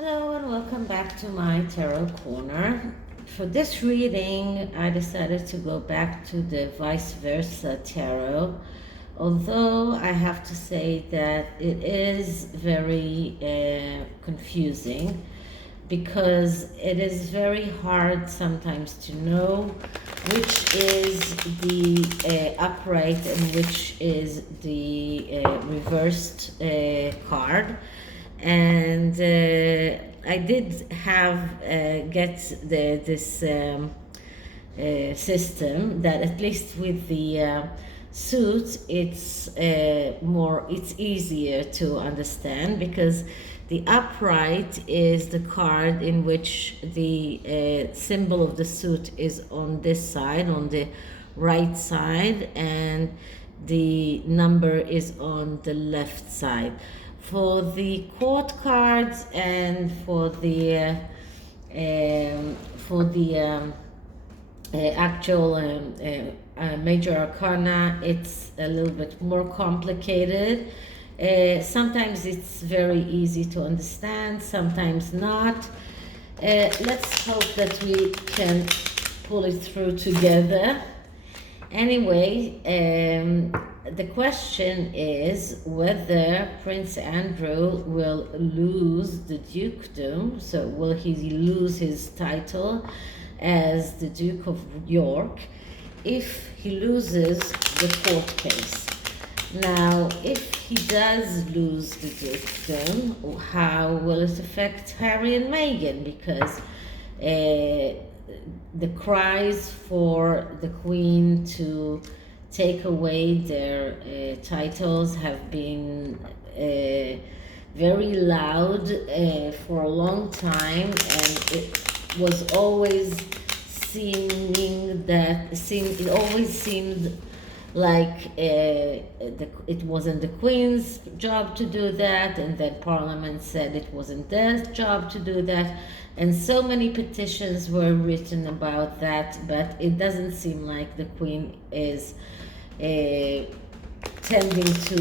Hello and welcome back to my tarot corner. For this reading, I decided to go back to the Viceversa tarot, although I have to say that it is very confusing because it is very hard sometimes to know which is the upright and which is the reversed card. And I did have get this system that at least with the suit it's easier to understand, because the upright is the card in which the symbol of the suit is on this side, on the right side, and the number is on the left side. For the court cards and for the actual major arcana, it's a little bit more complicated. Sometimes it's very easy to understand, sometimes not. Let's hope that we can pull it through together. Anyway, the question is whether Prince Andrew will lose the dukedom. So will he lose his title as the Duke of York if he loses the court case? Now, if he does lose the dukedom, how will it affect Harry and Meghan? Because the cries for the Queen to take away their titles have been very loud for a long time, and it was always it always seemed like it wasn't the Queen's job to do that, and then Parliament said it wasn't their job to do that, and so many petitions were written about that, but it doesn't seem like the Queen is tending to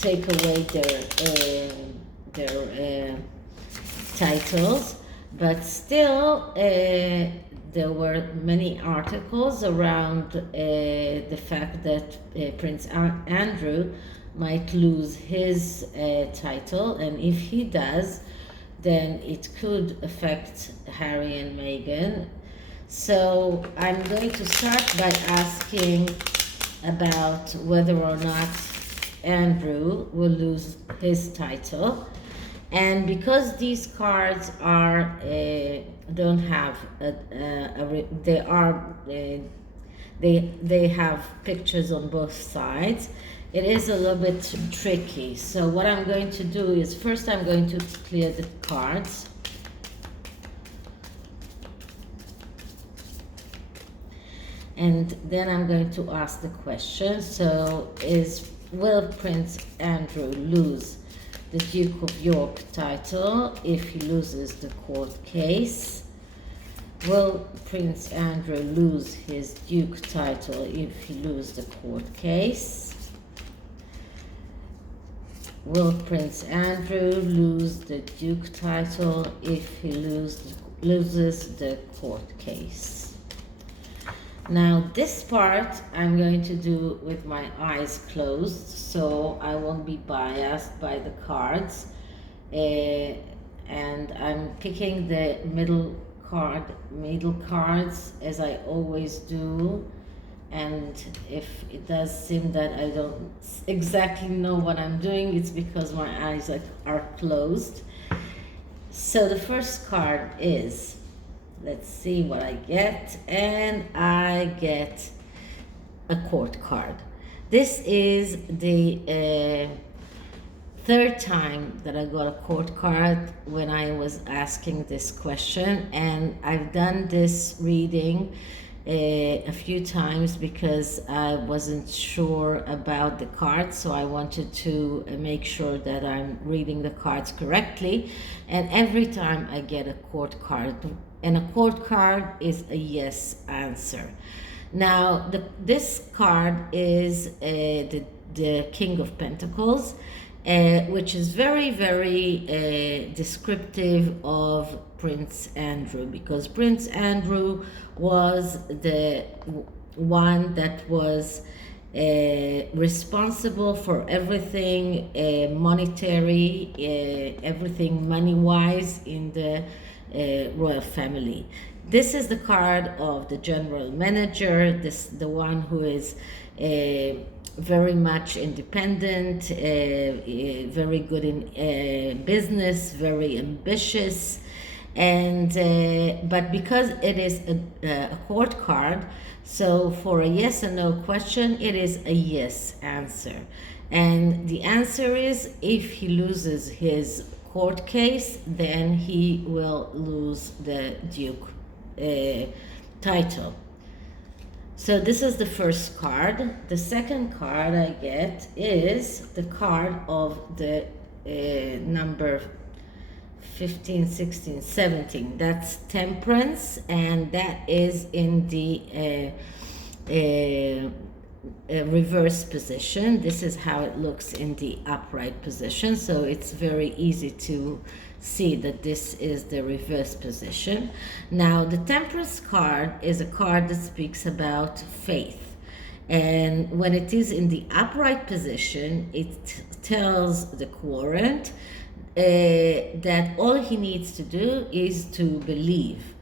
take away their titles. But still, there were many articles around the fact that Prince Andrew might lose his title, and if he does, then it could affect Harry and Meghan. So I'm going to start by asking about whether or not Andrew will lose his title. And because these cards are don't have they have pictures on both sides, it is a little bit tricky. So what I'm going to do is, first I'm going to clear the cards. And then I'm going to ask the question. So will Prince Andrew lose the Duke of York title if he loses the court case? Will Prince Andrew lose his Duke title if he loses the court case? Will Prince Andrew lose the Duke title if he loses the court case? Now, this part I'm going to do with my eyes closed, so I won't be biased by the cards. And I'm picking the middle cards as I always do. And if it does seem that I don't exactly know what I'm doing, it's because my eyes are closed. So the first card is, let's see what I get, and I get a court card. This is the third time that I got a court card when I was asking this question, and I've done this reading a few times because I wasn't sure about the cards, so I wanted to make sure that I'm reading the cards correctly, and every time I get a court card, and a court card is a yes answer. Now, this card is the King of Pentacles, which is very, very descriptive of Prince Andrew, because Prince Andrew was the one that was responsible for everything monetary, everything money-wise in the royal family. This is the card of the general manager, the one who is very much independent, very good in business, very ambitious, and but because it is a court card, so for a yes or no question, it is a yes answer. And the answer is, if he loses his court case, then he will lose the Duke title. So this is the first card. The second card I get is the card of the number 15, 16, 17. That's Temperance, and that is in the reverse position. This is how it looks in the upright position, so it's very easy to see that this is the reverse position. Now, the Temperance card is a card that speaks about faith, and when it is in the upright position, it tells the querent that all he needs to do is to believe.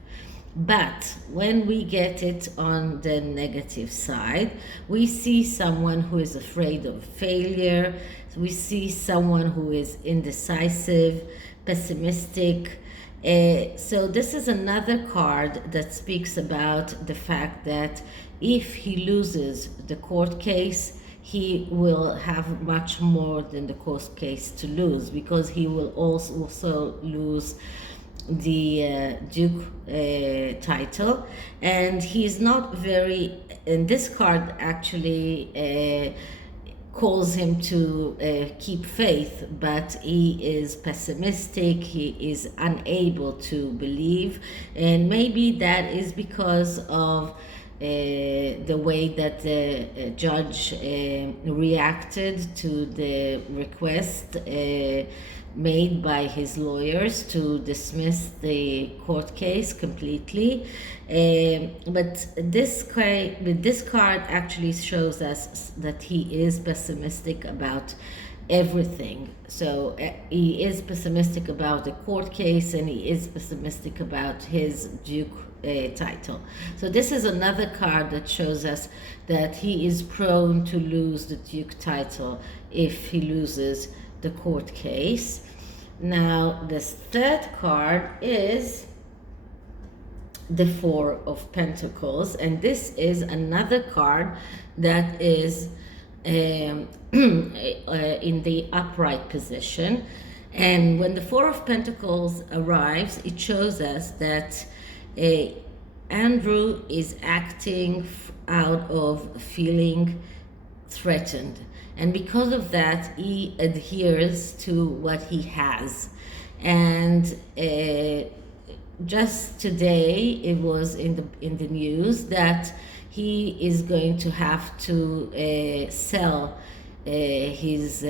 But when we get it on the negative side, we see someone who is afraid of failure. We see someone who is indecisive, pessimistic. So this is another card that speaks about the fact that if he loses the court case, he will have much more than the court case to lose, because he will also lose the Duke title. And he's not very, and this card actually calls him to keep faith, but he is pessimistic, he is unable to believe, and maybe that is because of the way that the judge reacted to the request made by his lawyers to dismiss the court case completely. But this card actually shows us that he is pessimistic about everything. So he is pessimistic about the court case, and he is pessimistic about his Duke title. So this is another card that shows us that he is prone to lose the Duke title if he loses the court case. Now, the third card is the Four of Pentacles, and this is another card that is in the upright position. And when the Four of Pentacles arrives, it shows us that Andrew is acting out of feeling threatened, and because of that he adheres to what he has. And just today it was in the news that he is going to have to sell his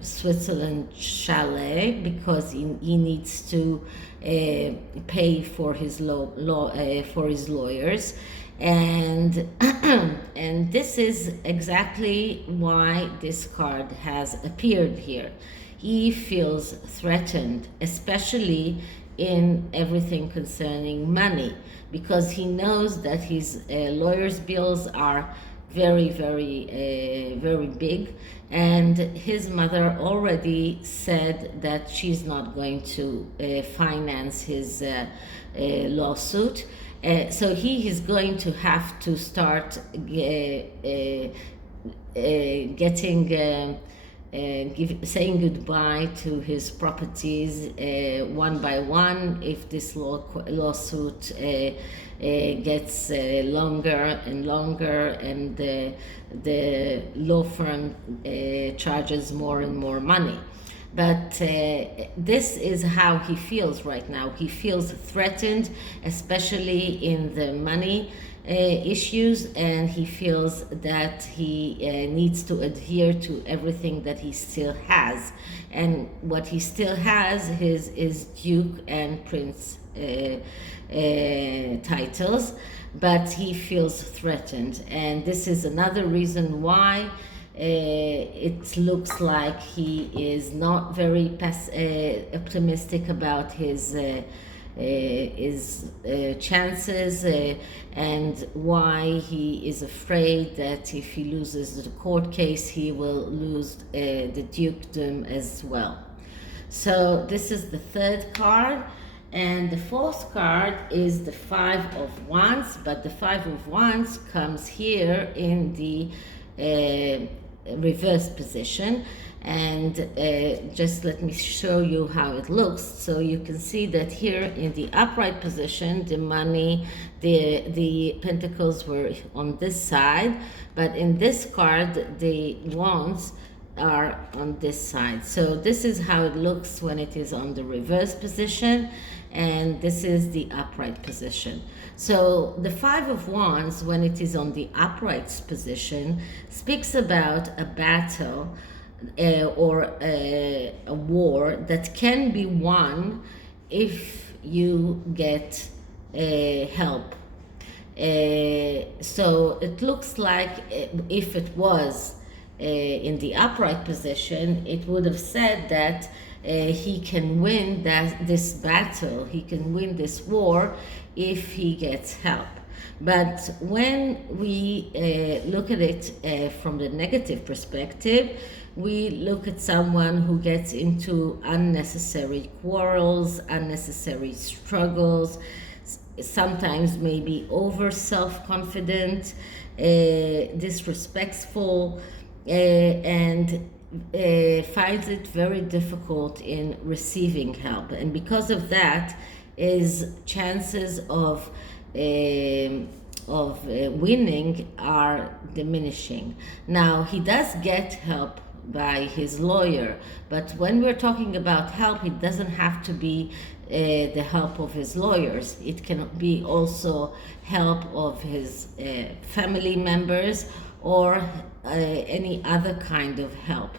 Switzerland chalet, because he needs to pay for his for his lawyers. And and this is exactly why this card has appeared here. He feels threatened, especially in everything concerning money, because he knows that his lawyer's bills are very, very, very big, and his mother already said that she's not going to finance his lawsuit. So he is going to have to start saying goodbye to his properties one by one if this lawsuit gets longer and longer, and the law firm charges more and more money. But this is how he feels right now. He feels threatened, especially in the money issues, and he feels that he needs to adhere to everything that he still has. And what he still has is Duke and Prince titles, but he feels threatened. And this is another reason why it looks like he is not very optimistic about his chances, and why he is afraid that if he loses the court case, he will lose the dukedom as well. So this is the third card. And the fourth card is the Five of Wands, but the Five of Wands comes here in the reverse position. And just let me show you how it looks. So you can see that here in the upright position, the money, the pentacles were on this side, but in this card, the wands are on this side. So this is how it looks when it is on the reverse position, and this is the upright position. So the Five of Wands, when it is on the upright position, speaks about a battle or a war that can be won if you get help. So it looks like if it was in the upright position, it would have said that he can win this battle, he can win this war if he gets help. But when we look at it from the negative perspective, we look at someone who gets into unnecessary quarrels, unnecessary struggles, sometimes maybe over self-confident, disrespectful, and finds it very difficult in receiving help. And because of that, his chances of winning are diminishing. Now, he does get help by his lawyer, but when we're talking about help, it doesn't have to be the help of his lawyers. It can be also help of his family members or any other kind of help.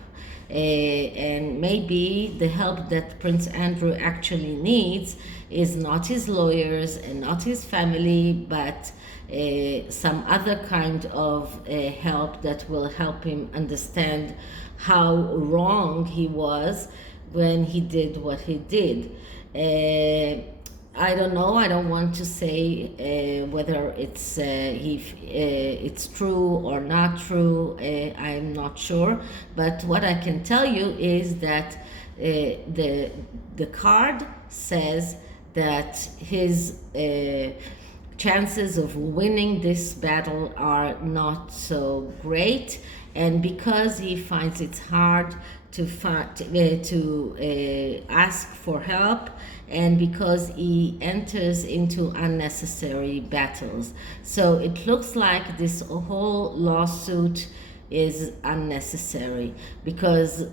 And maybe the help that Prince Andrew actually needs is not his lawyers and not his family, but some other kind of help that will help him understand how wrong he was when he did what he did. I don't know. I don't want to say whether it's true or not true. I'm not sure. But what I can tell you is that the card says that his chances of winning this battle are not so great, and because he finds it hard to ask for help, and because he enters into unnecessary battles. So it looks like this whole lawsuit is unnecessary, because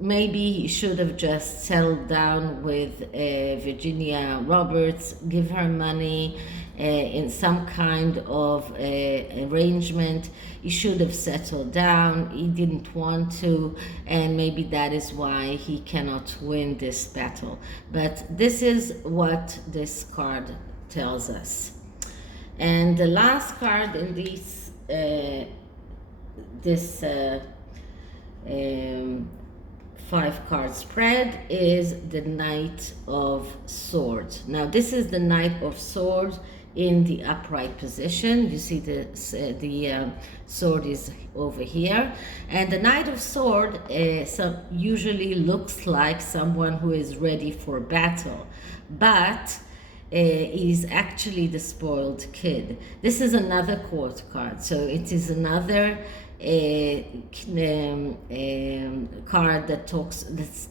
maybe he should have just settled down with Virginia Roberts, give her money in some kind of arrangement. He should have settled down. He didn't want to, and maybe that is why he cannot win this battle. But this is what this card tells us. And the last card in this 5-card spread is the Knight of Swords. Now this is the Knight of Swords in the upright position. You see the sword is over here, and the Knight of Swords usually looks like someone who is ready for battle, but is actually the spoiled kid. This is another court card, so it is another card that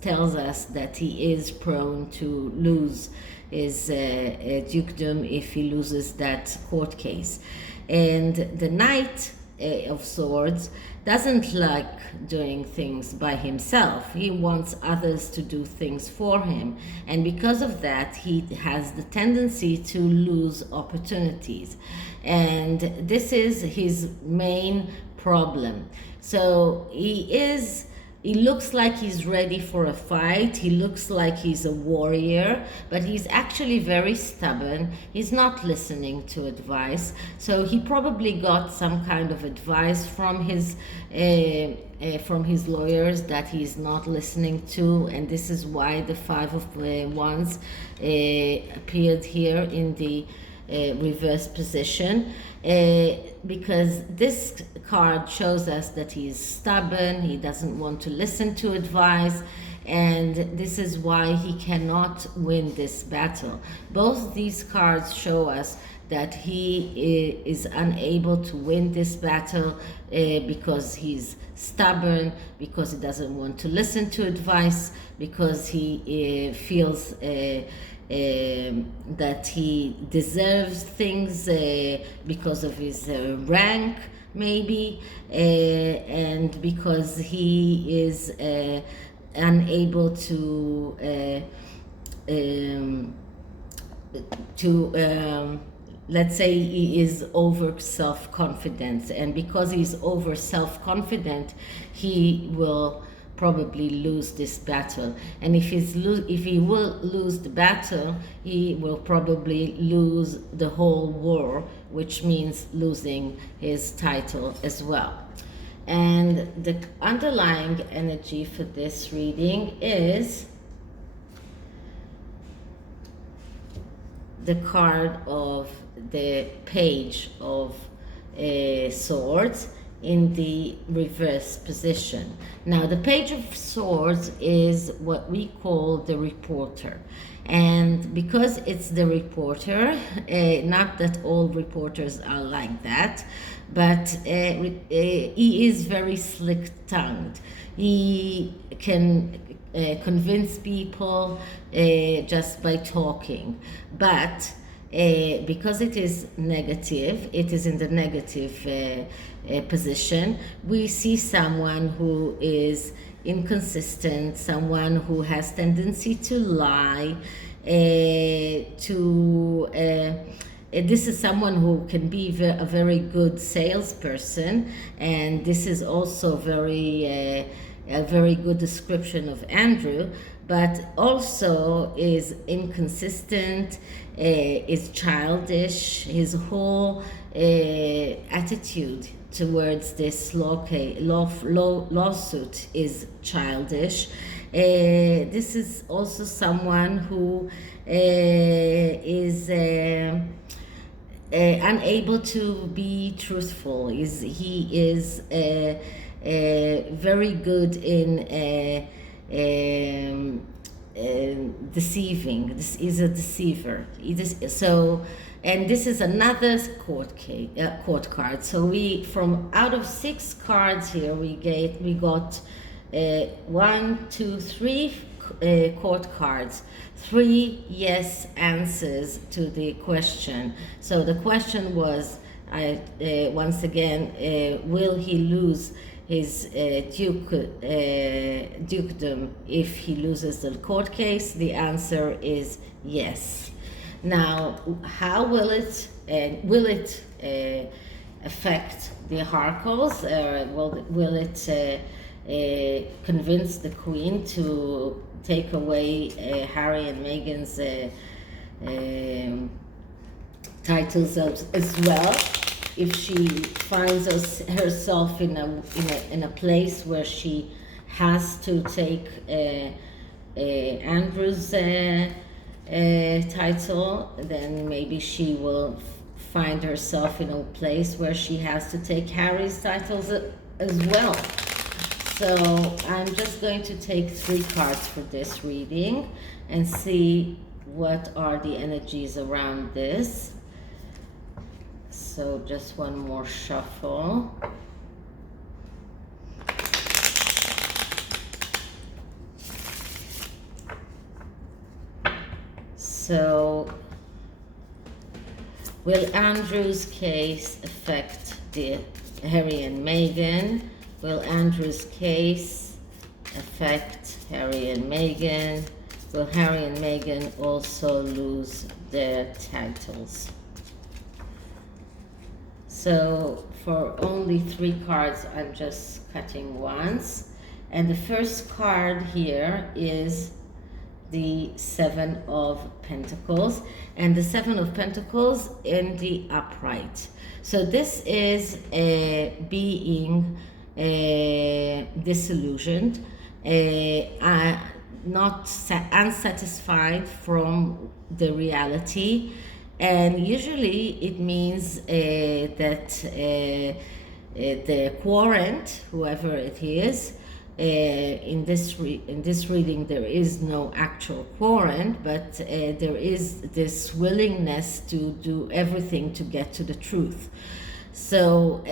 tells us that he is prone to lose his dukedom if he loses that court case. And the knight of Swords doesn't like doing things by himself. He wants others to do things for him. And because of that, he has the tendency to lose opportunities. And this is his main problem. So he looks like he's ready for a fight. He looks like he's a warrior, but he's actually very stubborn. He's not listening to advice. So he probably got some kind of advice from his lawyers that he's not listening to, and this is why the Five of Wands appeared here in the reverse position, because this card shows us that he's stubborn, he doesn't want to listen to advice, and this is why he cannot win this battle. Both these cards show us that he is unable to win this battle because he's stubborn, because he doesn't want to listen to advice, because he feels that he deserves things because of his rank, maybe, and because he is unable to let's say he is over self-confident, and because he's over self-confident, he will probably lose this battle. And if he will lose the battle, he will probably lose the whole war, which means losing his title as well. And the underlying energy for this reading is the card of the Page of Swords in the reverse position. Now, the Page of Swords is what we call the reporter. And because it's the reporter, not that all reporters are like that, but he is very slick-tongued. He can convince people just by talking. But because it is negative, it is in the negative position, we see someone who is inconsistent, someone who has tendency to lie, this is someone who can be a very good salesperson, and this is also a very good description of Andrew, but also is inconsistent, is childish. His whole attitude towards this lawsuit is childish. This is also someone who is unable to be truthful. He is very good in deceiving. This is a deceiver. And this is another court card. So from out of 6 cards here, we got 1, 2, 3 court cards, 3 yes answers to the question. So the question was, once again, will he lose his dukedom if he loses the court case? The answer is yes. Now, how will it affect the harkles? Will it convince the Queen to take away Harry and Meghan's titles as well, if she finds herself in a place where she has to take Andrew's title? Then maybe she will find herself in a place where she has to take Harry's titles as well. So I'm just going to take 3 cards for this reading and see what are the energies around this. So just one more shuffle. So, will Andrew's case affect the Harry and Meghan. Will Andrew's case affect Harry and Meghan? Will Harry and Meghan also lose their titles? So for only 3 cards, I'm just cutting once. And the first card here is the 7 of Pentacles. And the 7 of Pentacles in the upright. So this is being disillusioned, not unsatisfied from the reality, and usually it means that the quarrant, whoever it is, in this reading there is no actual quarrant, but there is this willingness to do everything to get to the truth. So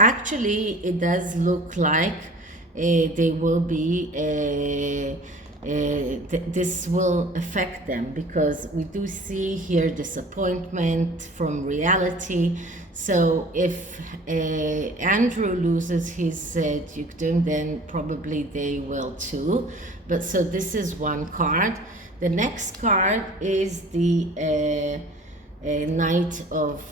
actually it does look like they will be this will affect them, because we do see here disappointment from reality. So if Andrew loses his dukedom, then probably they will too. But so this is one card. The next card is the Knight of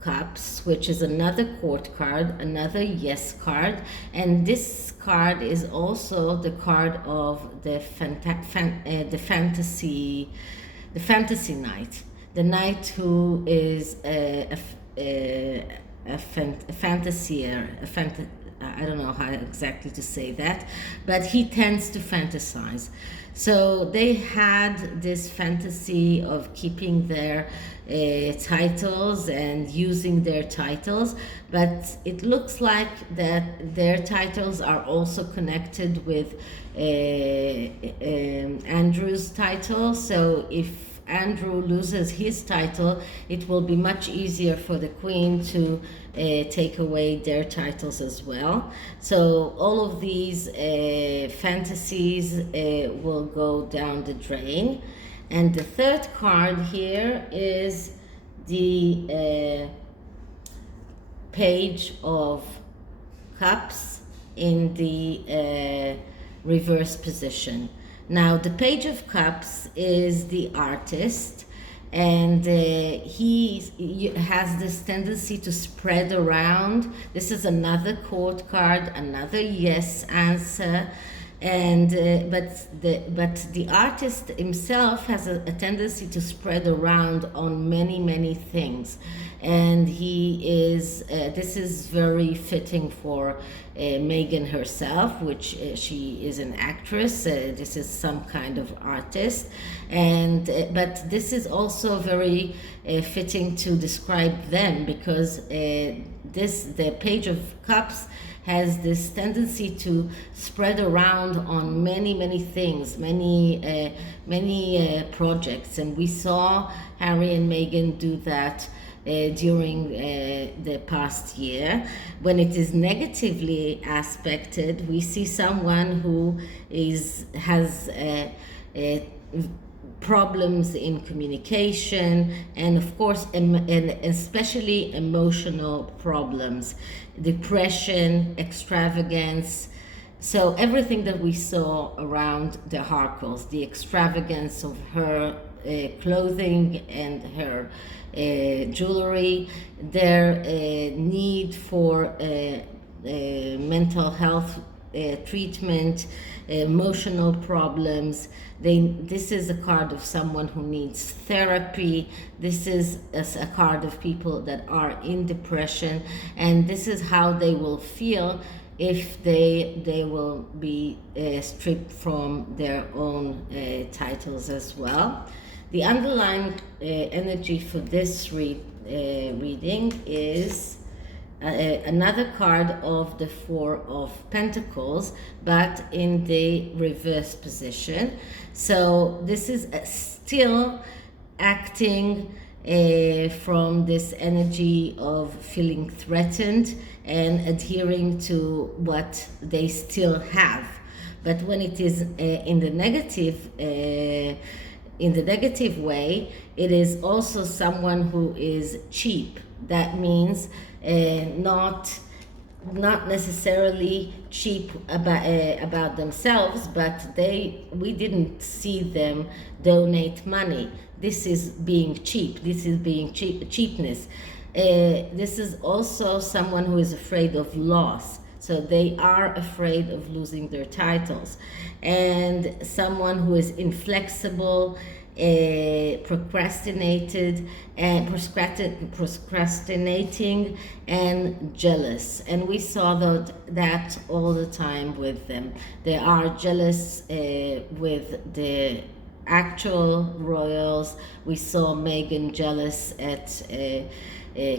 Cups, which is another court card, another yes card, and this card is also the card of the fantasy knight, the knight who is a fantasier, I don't know how exactly to say that, but he tends to fantasize. So they had this fantasy of keeping their titles and using their titles, but it looks like that their titles are also connected with Andrew's title. So if Andrew loses his title, it will be much easier for the Queen to take away their titles as well. So all of these fantasies will go down the drain. And the third card here is the Page of Cups in the reverse position. Now, the Page of Cups is the artist, and he has this tendency to spread around. This is another court card, another yes answer, and but the artist himself has a tendency to spread around on many things, and he is this is very fitting for Meghan herself, which she is an actress. This is some kind of artist, and but this is also very fitting to describe them, because the Page of Cups has this tendency to spread around on many things, many projects, and we saw Harry and Meghan do that during the past year. When it is negatively aspected, we see someone who has problems in communication, and of course and especially emotional problems, depression, extravagance. So everything that we saw around the Harkles, the extravagance of her clothing and her jewelry, their need for mental health treatment, emotional problems. This is a card of someone who needs therapy. This is a card of people that are in depression, and this is how they will feel if they will be stripped from their own titles as well. The underlying energy for this reading is another card of the Four of Pentacles, but in the reverse position. So this is still acting from this energy of feeling threatened and adhering to what they still have. But when it is in the negative way, it is also someone who is cheap, That means not necessarily cheap about themselves, but we didn't see them donate money. This is being cheap. This is being cheapness. This is also someone who is afraid of loss. So they are afraid of losing their titles. And someone who is inflexible, procrastinated and procrastinating and jealous, and we saw that all the time with them. They are jealous with the actual royals. We saw Meghan jealous at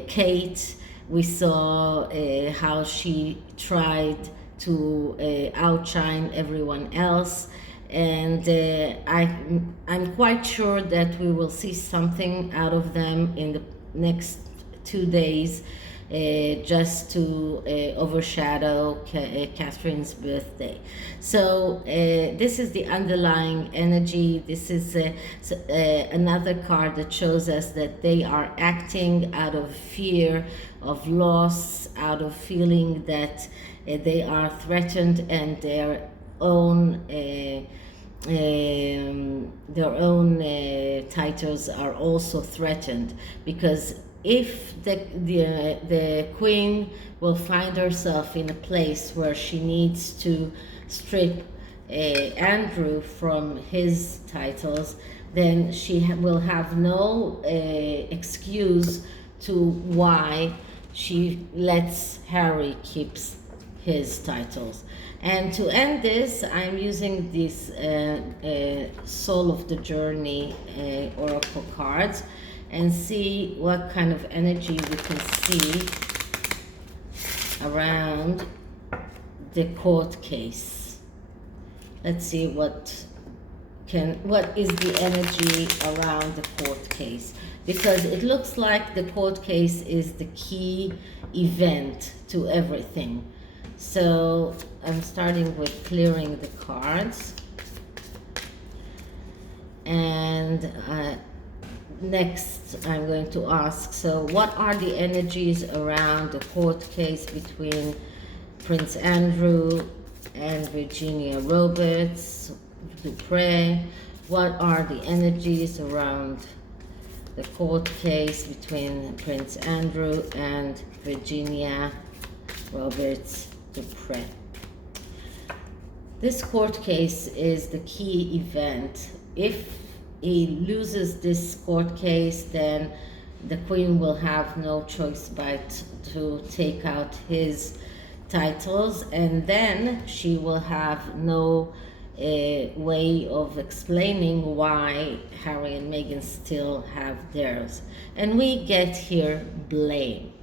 Kate. We saw how she tried to outshine everyone else. And I'm quite sure that we will see something out of them in the next 2 days, just to overshadow Catherine's birthday. So this is the underlying energy. This is another card that shows us that they are acting out of fear of loss, out of feeling that they are threatened, and their own titles are also threatened, because if the queen will find herself in a place where she needs to strip Andrew from his titles, then she will have no excuse to why she lets Harry keeps his titles. And to end this, I'm using this Soul of the Journey oracle cards, and see what kind of energy we can see around the court case. Let's see what is the energy around the court case, because it looks like the court case is the key event to everything. So I'm starting with clearing the cards, and next I'm going to ask, so what are the energies around the court case between Prince Andrew and Virginia Roberts Dupre? What are the energies around the court case between Prince Andrew and Virginia Roberts Dupre? This court case is the key event. If he loses this court case, then the queen will have no choice but to take out his titles, and then she will have no way of explaining why Harry and Meghan still have theirs. And we get here blame.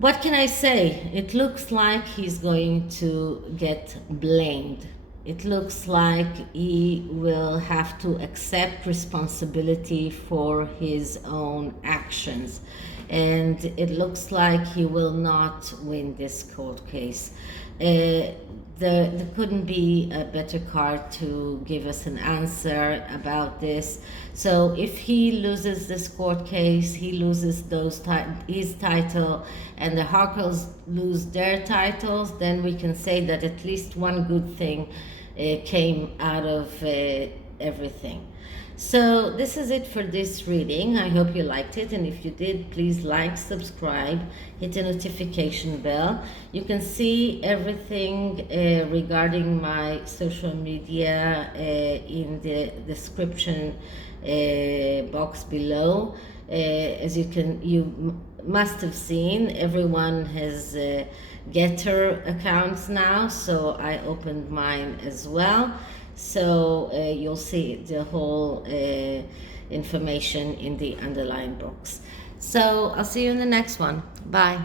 What can I say? It looks like he's going to get blamed. It looks like he will have to accept responsibility for his own actions. And it looks like he will not win this court case. There couldn't be a better card to give us an answer about this. So if he loses this court case, he loses his title, and the Harkles lose their titles, then we can say that at least one good thing came out of everything. So this is it for this reading. I hope you liked it, and if you did, please like, subscribe, hit the notification bell. You can see everything regarding my social media in the description box below. As you must have seen, everyone has GETTR accounts now, so I opened mine as well. So you'll see the whole information in the underline box. So I'll see you in the next one. Bye.